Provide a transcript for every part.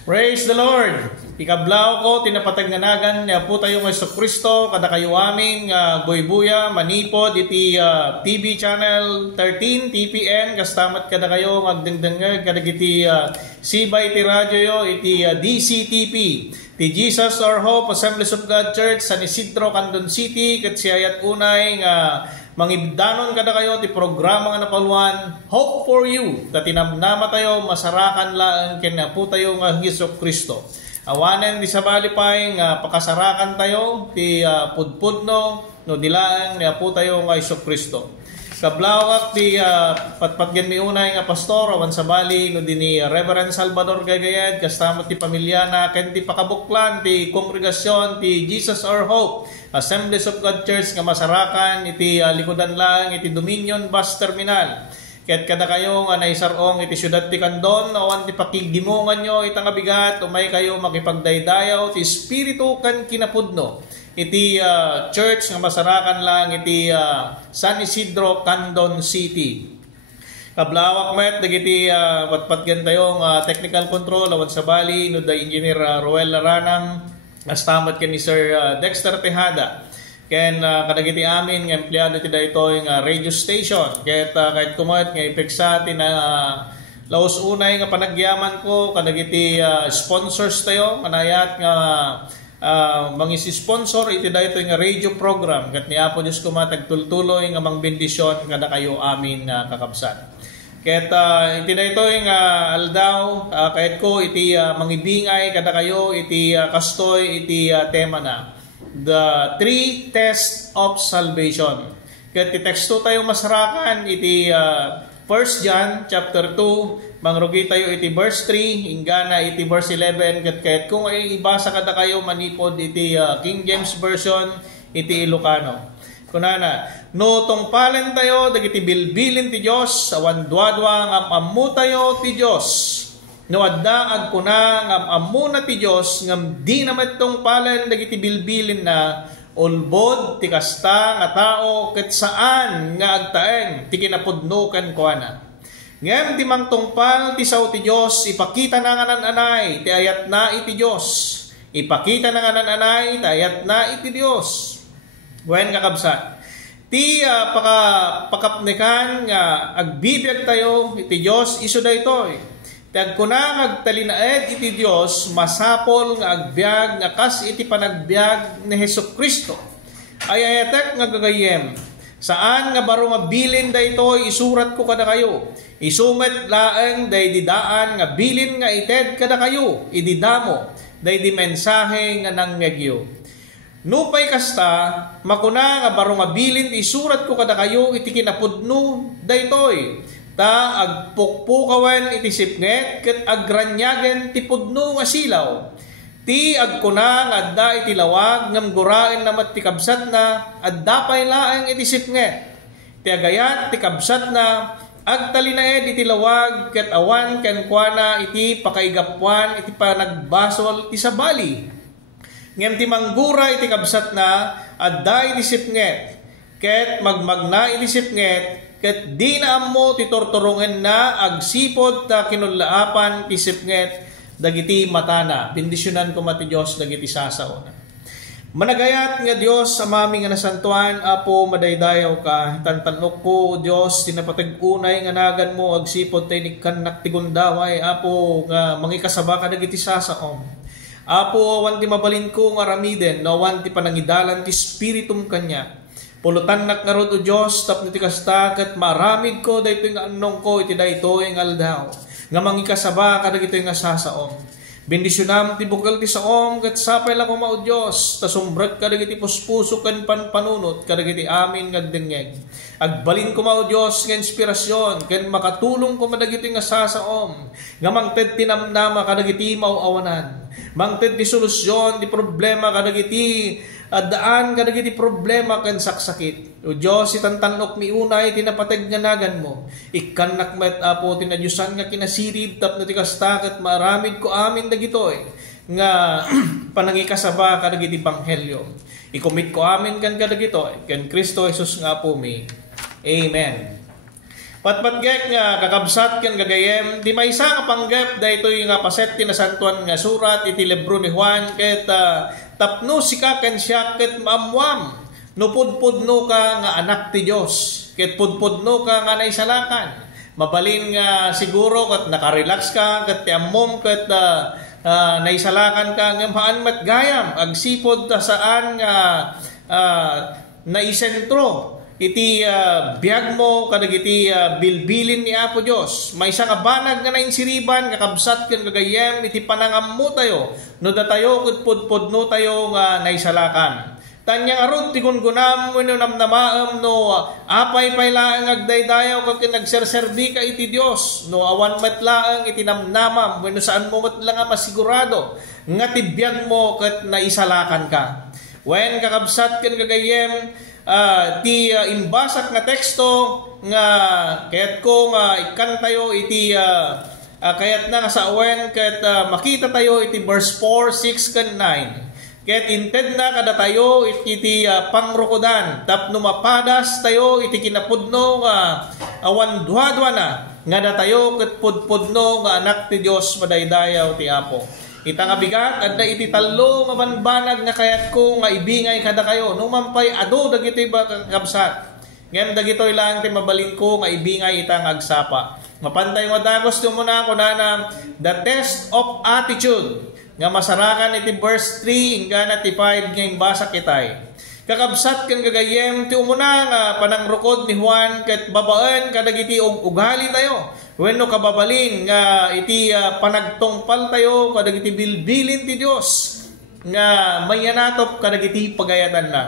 Praise the Lord! Ikablaw ko, tinapataganagan niya po tayo ng Kristo, kada kayo aming buy-buya, manipod, iti TV channel 13, TPN, kastamat kada kayo, magdengdengag, kada iti Sibay iti radyo yo, iti DCTP, ti Jesus Our Hope, Assemblies of God Church, San Isidro, Candon City, kat siyayat unay mangibdanon kada kayo ti programa nga napaluan Hope for You. Tatinamnama tayo masarakan lang ken po tayo nga Hesus Kristo. Awanen di sabali pay nga pakasarakan tayo ti pudpudno no dilaan nga po tayo nga Hesus Kristo. Kablawak ti patpatgen mi unay nga pastor awan sabali no dinhi Reverend Salvador Gagayad kastamot ti pamilyana ken ti pakabuklan ti kongregasyon ti Jesus Our Hope Assemblies of God Church nga masarakan iti likodan lang iti Dominion Bus Terminal. Ket kada kayo nga naisarong iti syudad ti Candon awan ti pakigimongan nyo itang abigat umay kayo makipagdaydayaw ti espiritu kan kinapudno iti church nga masarakan lang iti San Isidro, Candon City. Kablawak met dagiti patpatgen tayong technical control awan sabali no da Engineer Roel Laranang astamat ken ni Sir Dexter Tejada. Ken kadagiti amin nga empleyado ti daytoy nga radio station. Ket kahit kumayat nga ipeksa ti na laos unay nga panagyaman ko kadagiti sponsors tayo manayat nga mangisi-sponsor iti daytoy nga radio program ket ni Apo Dios kumatagtultuloy nga mangbendisyon kada kayo amin kakabsat. Ket iti daytoy nga aldaw kahit ko iti mangibingay kada kayo iti kastoy iti tema na the three tests of salvation. Ket ti teksto tayo masarakan iti 1 John chapter 2 mangrugi tayo iti verse 3 ingana iti verse 11 ket kahit kung ay ibasa kada kayo manipod iti King James version iti Ilocano. Kunana, no tungpalen tayo dagiti bilbilin ti Dios awan duadwa ngam ammo tayo ti Dios. No adda agkuna ngam ammo na ti Dios ngam di na tungpalen dagiti bilbilin na ulbod ti kasta nga tao ket saan nga agtaeng ti kinapudno ken kuana. Ngem ti mangtungpal ti sao ti Dios ipakita na nga nananay ti ayat na iti Dios. Ipakita na nga nananay ti ayat na iti Dios. Wen kakabsat. Ti pakapnekan nga agbibiyag tayo iti Dios isu daytoy. Ti agkuna agtalinaed iti Dios masapol nga agbiag nga kas iti panagbiag ni Hesus Kristo. Ay ayatek nga gagayem. Saan nga baro nga bilin daytoy isurat ko kada kayo. Isumet laeng daydi daan nga bilin nga ited kada kayo. Ididamo daydi mensahe nga nangyagyo. Nupay kasta makuna nga baro nga bilin isurat ko kada kayo iti kinapudno daytoy. Ta agpukpukawen iti sipnget ket agranyagen ti pudno nga silaw. Ti agkuna nga adda iti lawag ngam guraen namat ti kabsat na adda pay laeng iti sipnget. Ti agayat ti kabsat na agtalinaed iti lawag ket awan ken kuana iti pakaigapuan iti panagbasol ti sabali. Ngem ti manggura iti kabsat na adda iti sipnget ket magmagna iti sipnget ket di na ammo ti torturungen na agsipod ta kinulaapan ti sipnget dagiti matana. Bendisyonan ko mati Dios dagiti sasaona. Managayat nga Dios amami nga nasantuan apo madaydayaw ka tantanok ko Dios tinapatag-unay nga nagan mo agsipod tay ni kanak ti gundaway apo nga mangikasaba ka dagiti sasaom. Apo awan ti mabalin ko nga ramiden no awan ti panangidalan ti spiritum kanya. Pulutan nak nga rod o Diyos, tapno ti kasta, kat maramid ko, daytoy nga anong ko, iti daytoy nga aldaw. Nga mangikasaba, kadag ito'y nga sasaom. Bendisyonam ti bukal ti saom, kat sapay lang ko mao Diyos, tasumbrag kadag iti puspuso kan panpanunot, kadag iti amin nga dengeg. Agbalin ko mao Diyos nga inspirasyon, ken makatulong ko madag ito'y nga sasaom. Nga mangted tinamnama, kadag iti mauawanan. Mangted ti solusyon, ti problema, kadag iti daan ka nagiti problema kan saksakit. O Diyos, itantanok mi unay, tinapatag nga nagan mo. Ikanak met apo, tinadyusan nga kinasirib, tap na tikastakat, maramid ko amin dagitoy. Nga panangikasaba ka nagiti banghelyo. Ikomit ko amin kan ka dagitoy. Kan Kristo Jesus nga po mi. Amen. Patpatgek nga kakabsat ken gagayem di maysa nga panggep daytoy nga paset ti nasantuan nga surat iti libro ni Juan ket tapno sika ken siya ket maamwam no pudpudno ka nga anak ti Dios ket pudpudno ka nga naisalakan mabalin nga siguro ket nakarelax ka ket ti ammom ket naisalakan ka ngem haan met gayam agsipod ta saan nga naisentro iti biyag mo kadagiti bilbilin ni Apo Dios maysa nga banag nga nainsiriban nga kabsat ken gagayem iti panangammo tayo no datayo ket pudpudno tayo nga naisalakan tanya arud ti gungunam wenno namnamaem no apay paylaeng agdaydayaw ket nagserserbi ka iti Dios no awan met laeng iti namnamam wenno saan mo met lang nga masigurado nga ti biyag mo ket naisalakan ka wen kakabsat ken gagayem ti imbasak nga teksto nga kayat ko nga ikan tayo iti kayat na nga sa awen ket makita tayo iti verse 4, 6 ken 9 ket inted na kada tayo iti pangrukodan tapno mapadas tayo iti kinapudno nga awan duha-duha na nga datayo ket pudpudno nga anak ti Dios madaydayaw ti Apo ita nga bigat adda iti tallo nga banbanag nga kayat ko nga ibingay kada kayo no mampay ado dagitoy kabsat ngem dagitoy lang ti mabalin ko nga ibingay ita nga agsapa mapantay nga dagos ti muna ko na the test of attitude nga masarakan iti verse 3 ingana ti 5 nga imbasa kitay kakabsat ken gagayem ti umuna nga panangrukod ni Juan ket babaen kadagiti ugali tayo wenno kababalin nga iti panagtungpal tayo kadagiti bilbilin ti Dios nga mayanatop kadagiti pagayatan na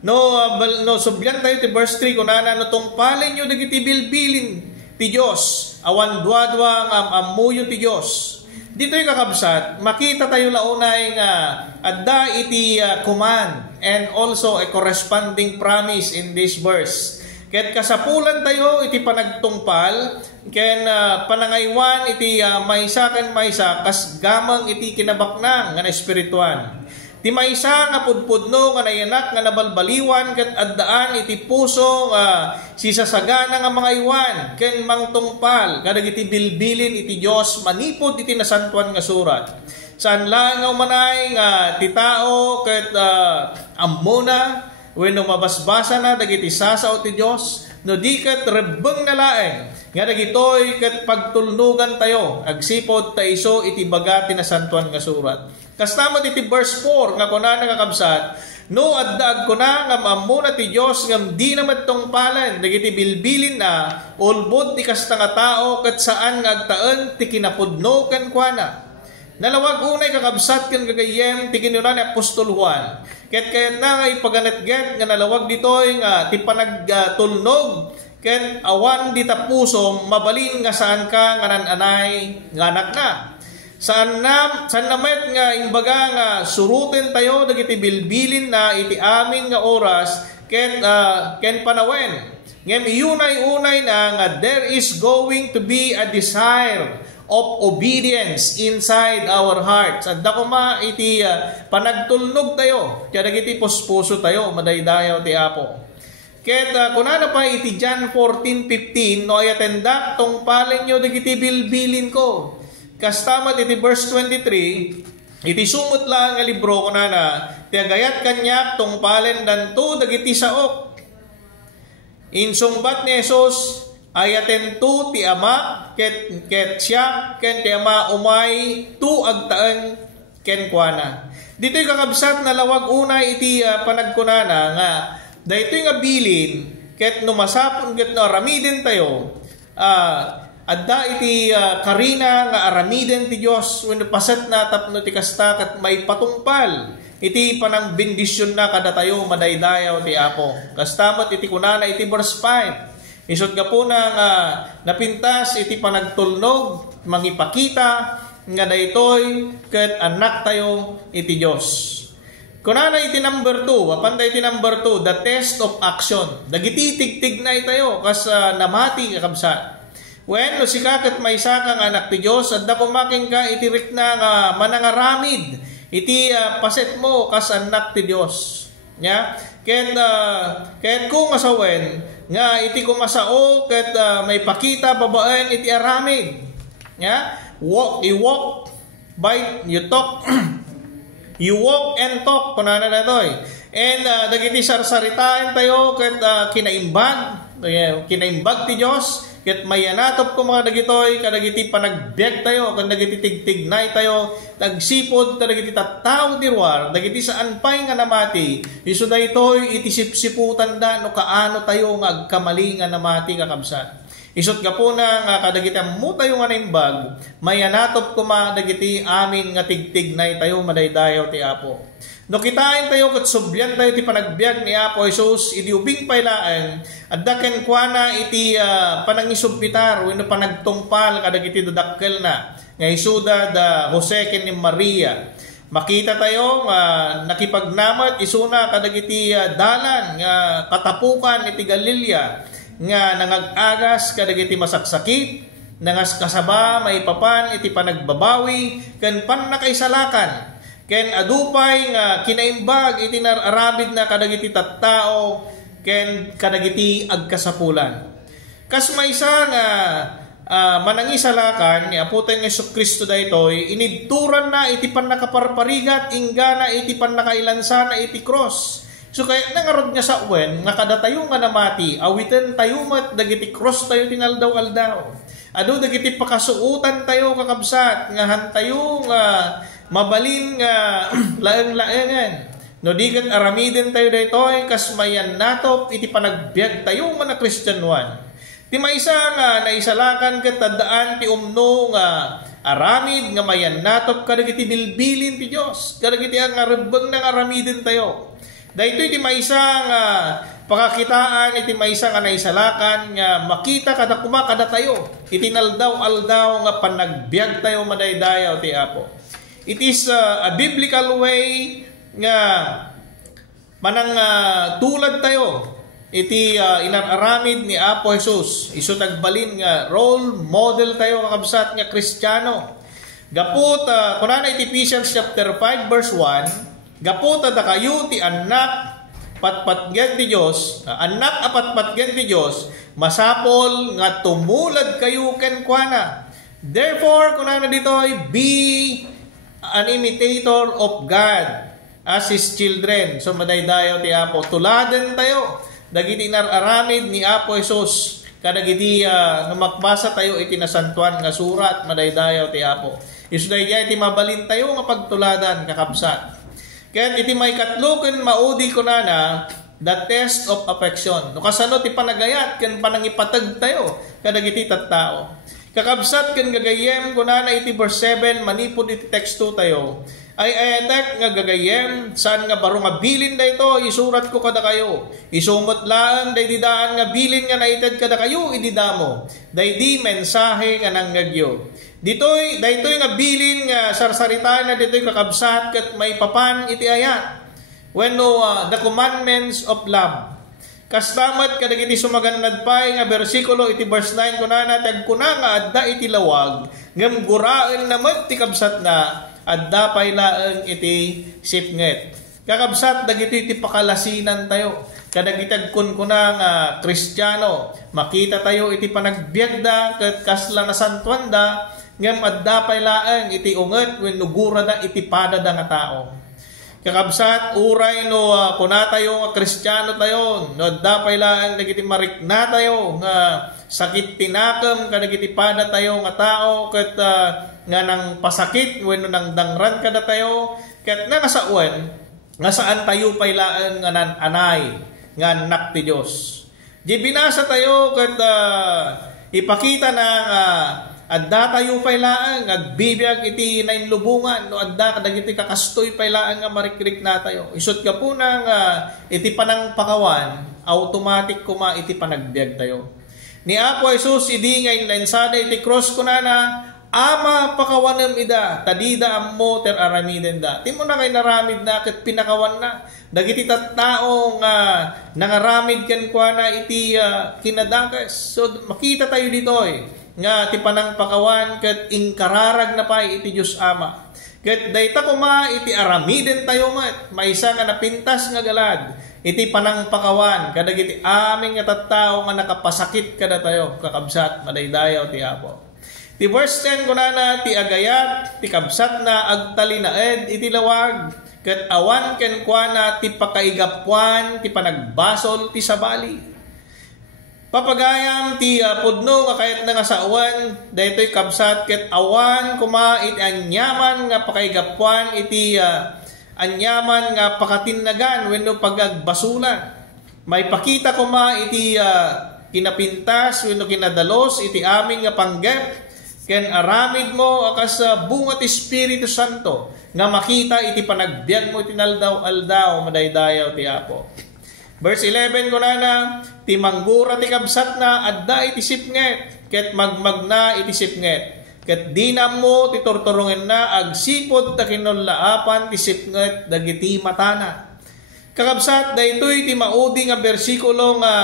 no subyan tayo ti verse 3 kunana no tungpalin nyo dagiti bilbilin ti Dios awan duwa-duwa nga ammuyo ti Dios dito'y kakabsat makita tayo launay nga adda iti command and also a corresponding promise in this verse ket kasapulan tayo iti panagtungpal ken panangaywan iti maysa ken maysa kas gamang iti kinabaknang nga espirituan ti maysa nga pudpudno nga nayanak nga nabalbaliwan ket addaan iti puso nga sisasagana nga mga iwan ken mangtungpal kadagiti bilbilin iti Dios manipod iti nasantuan nga surat saan lang nga umanay nga ti tao ket ammona wenno mabasbasa na dagiti sasaw ti Dios no di ket rebbeng na laeng nga dagitoy ket pagtulnugan tayo agsipod ta iso iti baga ti nasantuan nga surat kastamot iti verse 4 nga kunana kakabsat no addaag ko na nga maamuna ti Dios ngam di na mattungpalan dagiti bilbilin na ulbod ti kasta nga tao ket saan nga agtaen ti kinapudno ken kuana nalawag unay kakabsat ken gagayem ti kinuna ni Apostol Juan ket kayat na nga ipaganetget nga nalawag ditoy nga ti panagtulnog ken awan di ta puso mabalin nga saan ka nga nananay nga anak na saan namet nga imbaga nga suruten tayo dagiti bilbilin na iti amin nga oras ken panawen ngem iunay-unay na nga there is going to be a desire of obedience inside our hearts adda kuma iti panagtulnog tayo kaya dagiti puspuso tayo madaydayaw ti Apo ket kunana pa iti John 14:15 no ayatendak tungpalen nyo dagiti bilbilin ko kastamat iti verse 23 iti sumot lang nga libro kunana ti agayat kanyak tungpalen danto dagiti saok insungbat ni Jesus ayaten tu ti ama ket siya ken ti ama umay tu agtaen ken kuana dito'y kakabsat na lawag unay iti panagkunana nga daytoy nga bilin ket no masapon ket no aramiden tayo adda iti karina nga aramiden ti Dios wenno paset na tapno ti kasta ket may patungpal iti panang bendisyon na kada tayo madaydayaw ti Apo kastamot iti kunana iti verse 5 isod ka po na nga napintas iti panagtulnog mangipakita nga daytoy ket anak tayo iti Dios kunana iti number 2 apanda iti number 2 the test of action dagiti tigtig na itayo kas namati kakabsat when no sikaket maysa kang anak ti Dios adda kumaking ka iti rikna nga manangaramid iti paset mo kas anak ti Dios nya Ket kung asawen nga iti kumasao ket may pakita babaen iti aramid. You talk you walk and talk kunana datoy. And dagiti sarsaritaan tayo ket kinaimbag ti Dios ket mayanatop ko mga dagitoy kadagiti panagbiag tayo ken dagiti tigtignay tayo tagsipod kadagiti tattao ti ruar dagiti saan pay nga namati isu daytoy iti sipsiputan da no kaano tayo nga agkamali nga namati kakabsat. Isut gapo na nga kadagiti ammo tayo nga naimbag mayanatop ko mga dagiti amin nga tigtignay tayo madaydayaw ti Apo. No kitain tayo ket subyan tayo ti panagbiag ni Apo Jesus idi ubing paylaan adda ken kuana iti panangisubbitar wenno panagtungpal kadagiti dadakkel na nga isuda da Jose ken ni Maria. Makita tayo nakipagnamat isuna kadagiti dalan nga katapukan iti Galilea nga nangag-agas kadagiti masaksakit nangas kasaba maipapan iti panagbabawi ken pannakaisalakan. Ken adupay nga kinaimbag iti nararabid na kadagiti tattao ken kadagiti agkasapulan. Kas maysa nga manangisalakan ni Apo tayong Jesucristo daytoy inidturan na iti pannakaparparigat inggana iti pannakailansa na iti cross. So kaya nangarod niya sa uwen nga kada tayo nga namati awiten tayo met dagiti cross tayo tinaldaw-aldaw. Adu dagiti pakasuutan tayo kakabsat nga hantayo nga mabalin nga laeng-laengan. No digat aramiden tayo daytoy kas mayan natop iti panagbiag tayo nga na Kristiyanuan. Ti maysa nga naisalakan ket tadaan ti umno nga aramid nga mayan natop kadagiti bilbilin ti Dios. Kadagiti ang arebeng nga aramiden tayo. Daytoy ti maysa nga pakakitaan iti maysa nga naisalakan nga makita kada kumakada tayo itinaldaw-aldaw nga panagbiag tayo madaydayaw ti Apo. It is a biblical way nga manang tulad tayo iti inararamid ni Apo Jesus. Isu tagbalin nga role model tayo kakabsat nga Kristiyano. Gapot kunana iti Ephesians chapter 5 verse 1, gapot da kayo ti anak patpatgen ti Dios, anak apatpatgen ti Dios, masapol nga tumulad kayo ken kuana. Therefore kunana ditoy be an imitator of God as His children. So madaydayaw ti Apo. Tuladen tayo. Dagiti nararamid ni Apo Jesus. Kadagiti makbasa tayo iti nasantuan nga surat. Madaydayaw ti Apo. Isuday iti mabalin tayo nga pagtuladan kakabsat. Kaya iti may katluken maudi ko na the test of affection. No kasano ti panagayat ken panangipatag tayo kadagiti tattao. Kakabsat ken gagayem kunana iti verse 7 manipod iti text 2 tayo. Ay ayak nga gagayem saan nga baro nga bilin dayto isurat ko kada kayo. Isumot laeng daydi daan nga bilin nga naited kada kayo ididamo. Daydi mensahe nga nanggagyo. Ditoy nga bilin nga sarsaritaan na ditoy kakabsat ket may papan iti ayat. Wenno the commandments of love. Kastamat kadagiti sumaganad pay nga bersikulo iti verse 9 kunana tagkuna nga adda iti lawag ngem guraen namet ti kabsat na adda pay laeng iti sipnget. Kakabsat dagiti iti pakalasinan tayo. Kadagiti kunkuna nga Kristiyano makita tayo iti panagbiagda ket kasla na santuanda ngem adda pay laeng iti unget wenno gurada iti padada nga tao. Kakabsat uray no kuna tayo nga Kristiyano tayo no dapay lang dagiti marikna tayo nga sakit tinakem kadagiti pada tayo nga tao ket nga nang pasakit wenno nang dangran kada tayo ket nakasauen nga saan tayo pay laeng nga anay nga anak ti Dios. Di binasa tayo ket ipakita na adda tayo pay laeng agbibiyag iti nainlubungan no adda kadagiti kakastoy pay laeng nga marikrik na tayo. Isut ka po nang iti panangpakawan automatic kuma iti panagbiag tayo. Ni Apo Jesus idi nga inlansada iti cross kunana ama pakawanem ida tadida ammo ter aramiden da. Timo na kay naramid na ket pinakawan na dagiti tattao nga nangaramid ken kuana iti kinadakes. So makita tayo ditoy nga ti panangpakawan ket inkararag na pay iti Dios Ama. Ket dayta kuma iti aramiden tayo met maysa nga napintas nga galad iti panangpakawan kadagiti amin nga tattao nga nakapasakit kada tayo kakabsat madaydayaw ti Apo. Ti verse 10 kunana ti agayat ti kabsat na agtalinaed iti lawag ket awan ken kuana ti pakaigapuan ti panagbasol ti sabali. Papagayam ti pudno nga kayat na nga sa awan daytoy kabsat ket awan kuma iti anyaman nga pakaigapuan iti anyaman nga pakatinnagan wenno pagagbasulan. May pakita kuma iti kinapintas wenno kinadalos iti amin nga panggep ken aramid mo akas bunga ti Espiritu Santo nga makita iti panagbiag mo tinaldaw-aldaw madaydayaw ti Apo. Verse 11 kunana ti manggura ti kabsat na adda iti sipnget ket magmagna iti sipnget ket dinam mo ti turturungen na agsipod ta kinulaapan ti sipnget dagiti matana. Kakabsat daytoy ti maudi nga bersikulo nga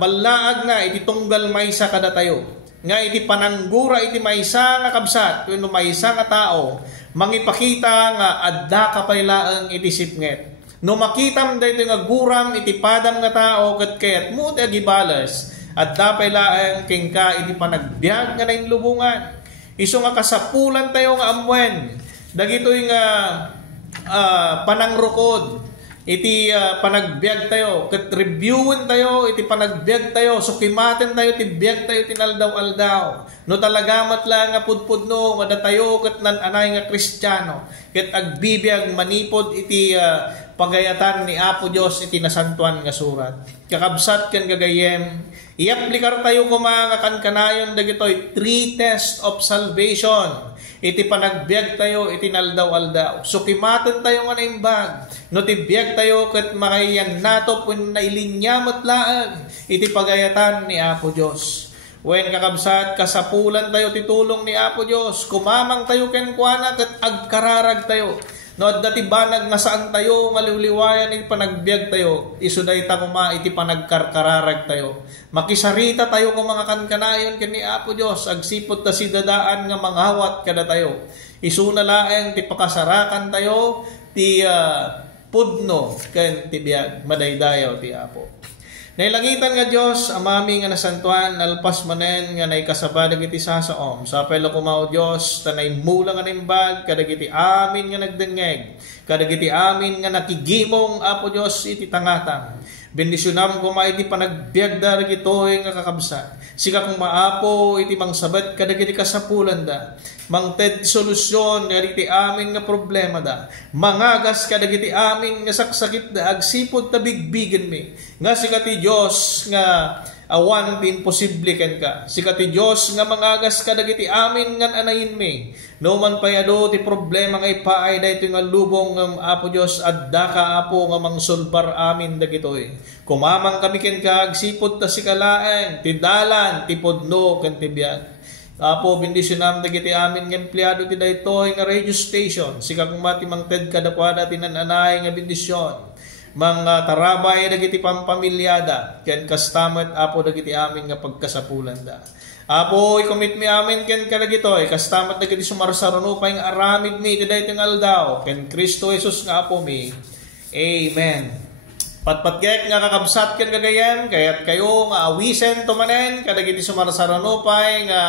ballaag na iti tunggal maysa kada tayo nga iti pananggura iti maysa nga kabsat wenno maysa nga tao mangipakita nga adda kapaylaeng iti sipnget. No makitam dayto nga guram iti padam nga tao ket kayat mo ti agibalas at dapay laeng kengka iti panagbiag nga nainlubungan. Isu nga kasapulan tayo nga amwen dagitoy nga panangrukod iti panagbiag tayo ket reviewin tayo iti panagbiag tayo sukimaten tayo ti biag tayo tinaldaw-aldaw. No talagamat lang nga pudpudno nga datayo ket nananay nga Kristiyano ket agbibiyag manipod iti pagayatan ni Apo Dios iti nasantuan nga surat. Kakabsat ken gagayem iaplikar tayo kuma nga kankanayon dagitoy 3 test of salvation. Iti panagbiag tayo iti naldaw-aldaw. Sukimaten tayo nga naimbag. No ti biag tayo ket makayan nato wen nailinyamot laeng iti pagayatan ni Apo Dios. Wen kakabsat kasapulan tayo ti tulong ni Apo Dios. Kumamang tayo ken kuana ket agkararag tayo. No adda ti banag nga saan tayo maliwliwayan iti panagbiag tayo. Isuday ta kuma iti panagkarkararag tayo. Makisarita tayo kung mga kankanayon ken ni Apo Dios agsipod ta sidadaan nga manghawat kada tayo. Isuna laeng ti pakasarakan tayo ti pudno ken ti biag madaydayaw ti Apo. Nailangitan nga Dios amami nga nasantuan alpas manen nga naikasaba dagiti sasaom sa apelo kumao Dios tanay mula nga naimbag kadagiti amin nga nagdengeg kadagiti amin nga nakigimong Apo Dios iti tangatang. Bendisyonam kuma iti panagbiag daragitoy nga kakabsat. Sika kung maapo iti mangsabat kadagiti kasapulan da. Mangted solusyon kadagiti amin nga problema da. Mangagas kadagiti amin nga saksakit da agsipod ta bigbigen mi. Nga sika ti Dios nga awan ti imposible ken ka. Sika ti Dios nga mangagas kadagiti amin nga anayin mi. No man payado ti problema nga ipaay daytoy nga lubong ng Apo Dios adda ka Apo nga mangsulbar amin dagitoy. Kumamang kami ken ka agsipod ta sikalaeng ti dalan ti pudno ken ti biag. Apo bendisyonam dagiti amin nga empleyado ti daytoy nga radio station. Sika kung mati mangted kadakwada ti nananay nga bendisyon. Mga tarabay dagiti pampamilyada ken kastamet Apo dagiti amin nga pagkasapulan da. Apo i-commit mi amin ken kadagitoy kastamet dagiti sumarsarunupay nga aramid mi iti daytoy nga aldaw ken Kristo Jesus nga Apo mi. Amen. Patpatgek nga kakabsat ken gagayem kayat kayo nga awisen tumanen kadagiti sumarsarunupay nga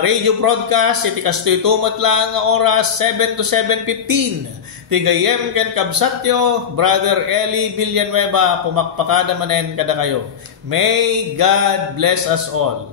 radio broadcast iti kastoy tumat lang nga oras 7 to 7:15. Tigayem ken kabsatyo Brother Eli Villanueva pumakpakada manen kada kayo. May God bless us all.